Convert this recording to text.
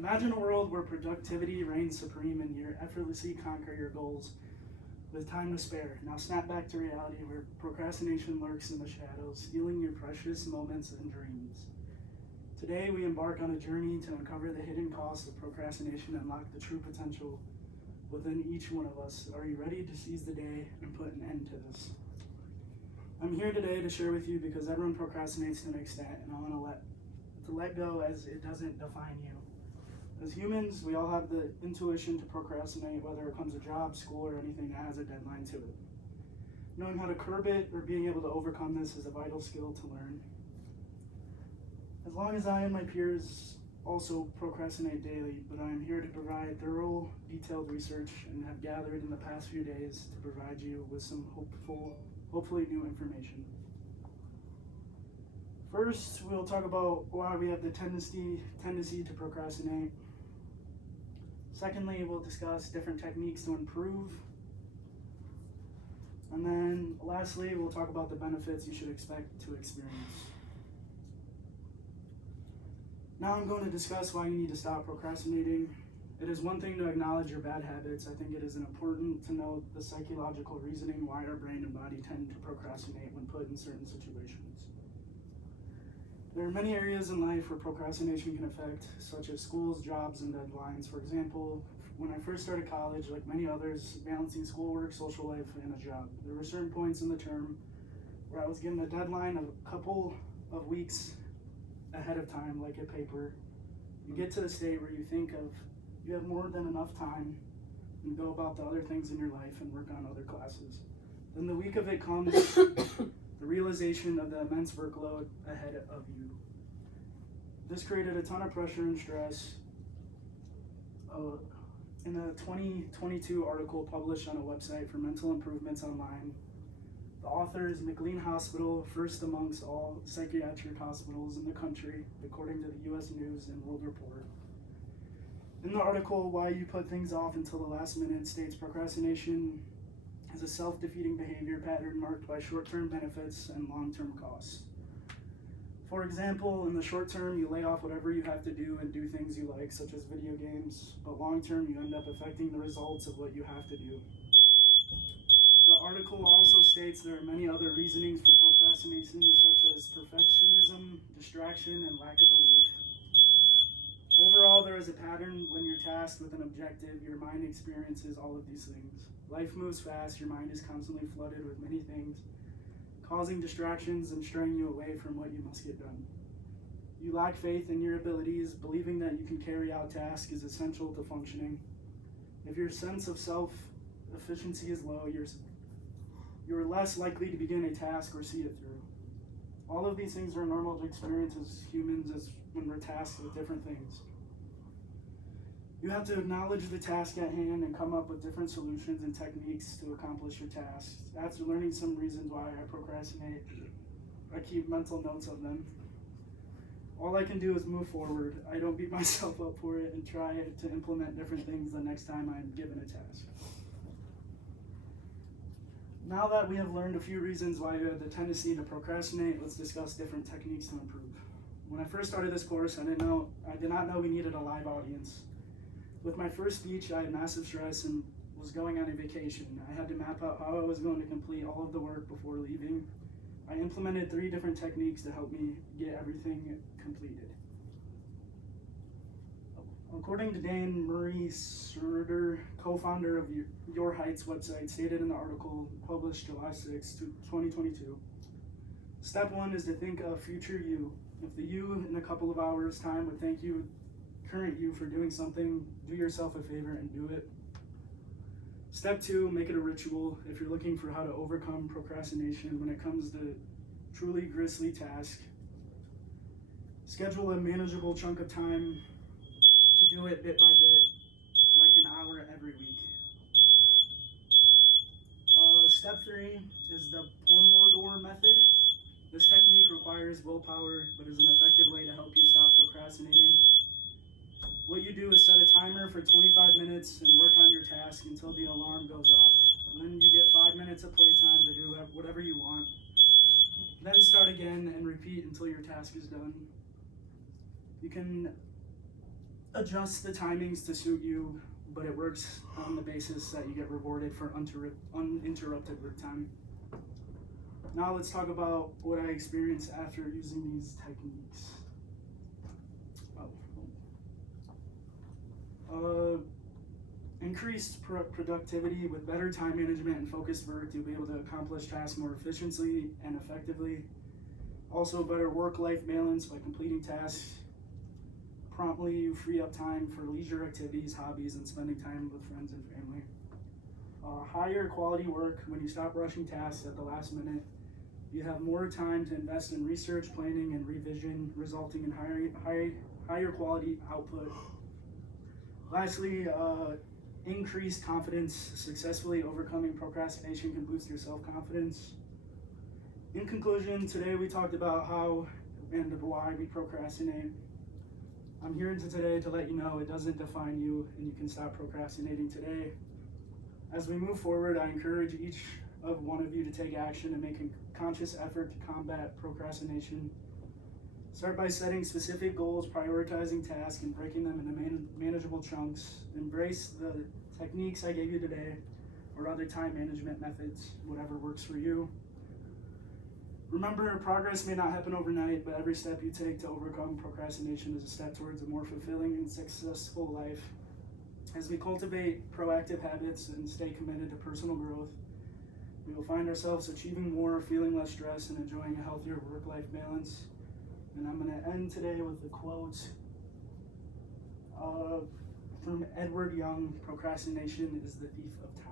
Imagine a world where productivity reigns supreme and you effortlessly conquer your goals with time to spare. Now snap back to reality where procrastination lurks in the shadows, stealing your precious moments and dreams. Today we embark on a journey to uncover the hidden costs of procrastination and unlock the true potential within each one of us. Are you ready to seize the day and put an end to this? I'm here today to share with you because everyone procrastinates to an extent, and I want to let go as it doesn't define you. As humans, we all have the intuition to procrastinate, whether it comes to job, school, or anything that has a deadline to it. Knowing how to curb it or being able to overcome this is a vital skill to learn. As long as I and my peers also procrastinate daily, but I am here to provide thorough, detailed research and have gathered in the past few days to provide you with some hopefully new information. First, we'll talk about why we have the tendency to procrastinate. Secondly, we'll discuss different techniques to improve. And then lastly, we'll talk about the benefits you should expect to experience. Now I'm going to discuss why you need to stop procrastinating. It is one thing to acknowledge your bad habits. I think it is important to know the psychological reasoning why our brain and body tend to procrastinate when put in certain situations. There are many areas in life where procrastination can affect, such as schools, jobs, and deadlines. For example, when I first started college, like many others, balancing schoolwork, social life, and a job, there were certain points in the term where I was given a deadline of a couple of weeks ahead of time, like a paper. You get to the state where you think of you have more than enough time and go about the other things in your life and work on other classes. Then the week of it comes, the realization of the immense workload ahead of you. This created a ton of pressure and stress. In a 2022 article published on a website for mental improvements online, the author is McLean Hospital, first amongst all psychiatric hospitals in the country, according to the U.S. News and World Report. In the article, Why You Put Things Off Until the Last Minute, states procrastination is a self-defeating behavior pattern marked by short-term benefits and long-term costs. For example, in the short term, you lay off whatever you have to do and do things you like, such as video games, but long term, you end up affecting the results of what you have to do. The article also states there are many other reasonings for procrastination, such as perfectionism, distraction, and lack of belief. Overall, there is a pattern. When you're tasked with an objective, your mind experiences all of these things. Life moves fast, your mind is constantly flooded with many things, causing distractions and straying you away from what you must get done. You lack faith in your abilities, believing that you can carry out tasks is essential to functioning. If your sense of self-efficiency is low, you're less likely to begin a task or see it through. All of these things are normal to experience as humans as when we're tasked with different things. You have to acknowledge the task at hand and come up with different solutions and techniques to accomplish your tasks. After learning some reasons why I procrastinate, I keep mental notes of them. All I can do is move forward. I don't beat myself up for it and try to implement different things the next time I'm given a task. Now that we have learned a few reasons why you have the tendency to procrastinate, let's discuss different techniques to improve. When I first started this course, I did not know we needed a live audience. With my first speech, I had massive stress and was going on a vacation. I had to map out how I was going to complete all of the work before leaving. I implemented 3 different techniques to help me get everything completed. According to Dan Murray Schroeder, co-founder of Your Heights website, stated in the article published July 6, 2022, step 1 is to think of future you. If the you in a couple of hours' time would thank you, current you, for doing something, do yourself a favor and do it. Step 2, make it a ritual. If you're looking for how to overcome procrastination when it comes to truly grisly tasks, schedule a manageable chunk of time to do it bit by bit, like an hour every week. Step 3 is the Pomodoro method. This technique requires willpower, but is an effective way to help you stop procrastinating. What you do is set a timer for 25 minutes and work on your task until the alarm goes off. And then you get 5 minutes of playtime to do whatever you want. Then start again and repeat until your task is done. You can adjust the timings to suit you, but it works on the basis that you get rewarded for uninterrupted work time. Now let's talk about what I experienced after using these techniques. Increased productivity with better time management and focused work. You'll be able to accomplish tasks more efficiently and effectively. Also, better work-life balance by completing tasks promptly. You free up time for leisure activities, hobbies, and spending time with friends and family. Higher quality work. When you stop rushing tasks at the last minute, you have more time to invest in research, planning, and revision, resulting in higher quality output. Lastly, increased confidence. Successfully overcoming procrastination can boost your self-confidence. In conclusion, today we talked about how and why we procrastinate. I'm here today to let you know it doesn't define you, and you can stop procrastinating today. As we move forward, I encourage each of one of you to take action and make a conscious effort to combat procrastination. Start by setting specific goals, prioritizing tasks, and breaking them into manageable chunks. Embrace the techniques I gave you today or other time management methods, whatever works for you. Remember, progress may not happen overnight, but every step you take to overcome procrastination is a step towards a more fulfilling and successful life. As we cultivate proactive habits and stay committed to personal growth, we will find ourselves achieving more, feeling less stress, and enjoying a healthier work-life balance. And I'm going to end today with a quote from Edward Young: "Procrastination is the thief of time."